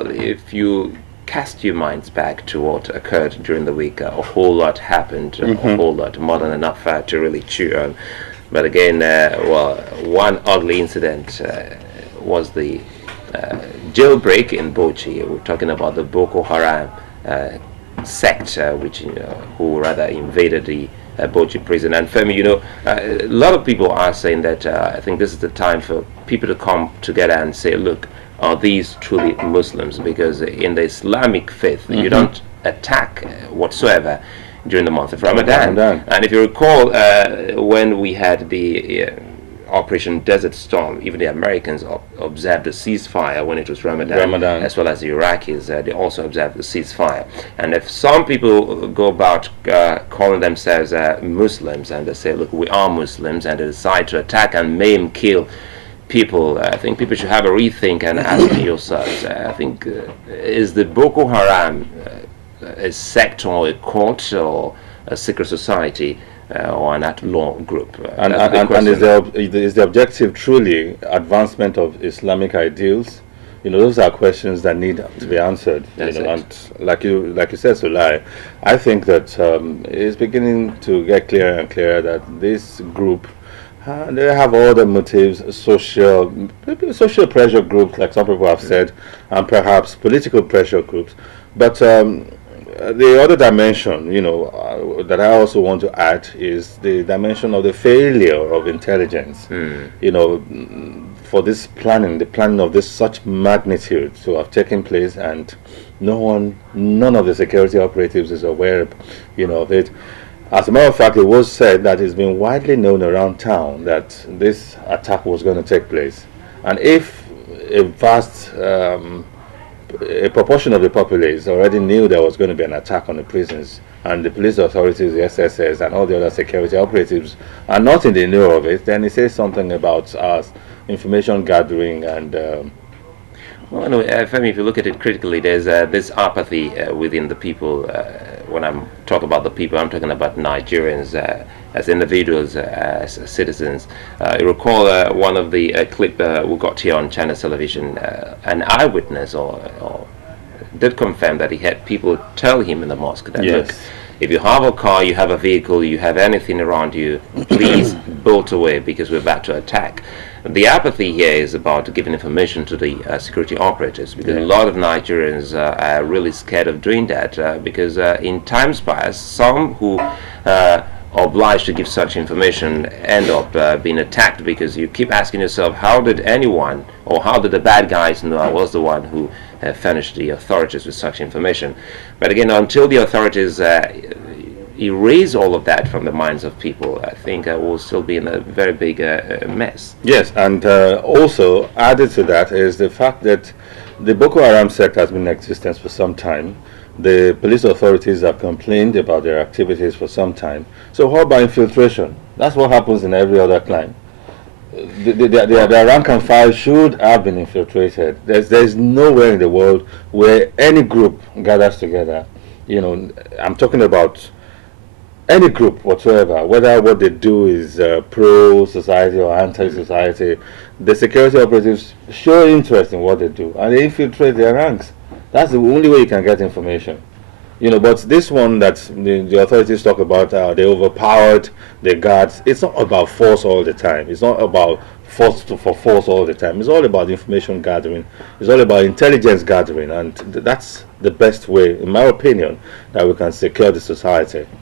If you cast your minds back to what occurred during the week, a whole lot happened, a whole lot, more than enough to really chew on. But again, well, one ugly incident was the jailbreak in Bochi. We're talking about the Boko Haram sect, which who rather invaded the Bochi prison. And Femi, a lot of people are saying that I think this is the time for people to come together and say, look, are these truly Muslims? Because in the Islamic faith, you don't attack whatsoever during the month of Ramadan. And if you recall, when we had the Operation Desert Storm, even the Americans observed the ceasefire when it was Ramadan. As well as the Iraqis, they also observed the ceasefire. And if some people go about calling themselves Muslims, and they say, look, we are Muslims, and they decide to attack and maim, kill people, I think people should have a rethink and ask yourselves, I think, is the Boko Haram a sect or a cult or a secret society or an at-law group? And is the objective truly advancement of Islamic ideals? Those are questions that need to be answered. And like you said, Sulai, I think that it's beginning to get clearer and clearer that this group, they have other motives, social pressure groups, like some people have said, and perhaps political pressure groups. But the other dimension, that I also want to add is the dimension of the failure of intelligence. For this planning, the planning of this such magnitude to have taken place, and none of the security operatives is aware of it. As a matter of fact, it was said that it's been widely known around town that this attack was going to take place. And if a proportion of the populace already knew there was going to be an attack on the prisons, and the police authorities, the SSS, and all the other security operatives are not in the know of it, then it says something about us, information gathering and... Well, no, Femi, if you look at it critically, there's this apathy within the people. When I'm talking about the people, I'm talking about Nigerians as individuals, as citizens. You recall one of the clip we got here on China television, an eyewitness or did confirm that he had people tell him in the mosque that, look, if you have a car, you have a vehicle, you have anything around you, please bolt away because we're about to attack. The apathy here is about giving information to the security operators, because a lot of Nigerians are really scared of doing that because in times past, some who are obliged to give such information end up being attacked, because you keep asking yourself, how did anyone, or how did the bad guys know I was the one who furnished the authorities with such information? But again, until the authorities erase all of that from the minds of people, I think we'll still be in a very big mess. Yes, and also added to that is the fact that the Boko Haram sect has been in existence for some time. The police authorities have complained about their activities for some time. So how about infiltration? That's what happens in every other clan. Their rank and file should have been infiltrated. There's nowhere in the world where any group gathers together. I'm talking about any group whatsoever, whether what they do is pro-society or anti-society, the security operatives show interest in what they do and they infiltrate their ranks. That's the only way you can get information. But this one that the authorities talk about, they overpowered the guards, it's not about force all the time. It's not about force all the time. It's all about information gathering. It's all about intelligence gathering, and that's the best way, in my opinion, that we can secure the society.